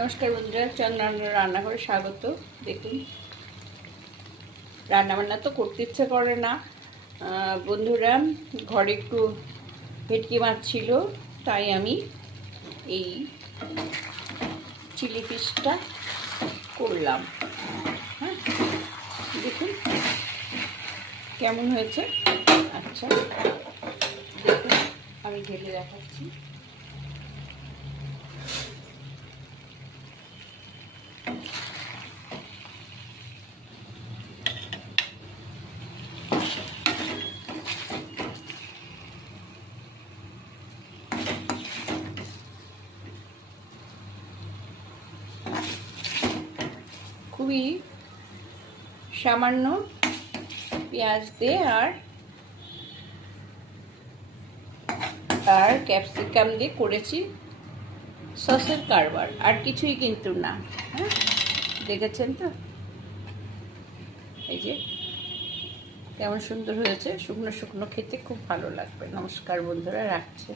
নমস্কার বন্ধুরা চন্দ্রান রান্নাঘরে স্বাগত। দেখুন, রান্নাবান্না তো করতে ইচ্ছে করে না। বন্ধুরা, ঘরে একটু ভেটকি মাছ ছিল, তাই আমি এই চিলি ফিশটা করলাম। হ্যাঁ দেখুন কেমন হয়েছে। আচ্ছা দেখুন, আমি ঢেলে দেখাচ্ছি। খুবই সামান্য পেঁয়াজ দিয়ে আর আর ক্যাপসিকাম দিয়ে করেছি। সসের কারবার, আর কিছুই কিন্তু না। হ্যাঁ? দেখেছেন তো? এই যে, কেমন সুন্দর হয়েছে। শুকনো শুকনো খেতে খুব ভালো লাগবে। নমস্কার বন্ধুরা, রাখছে।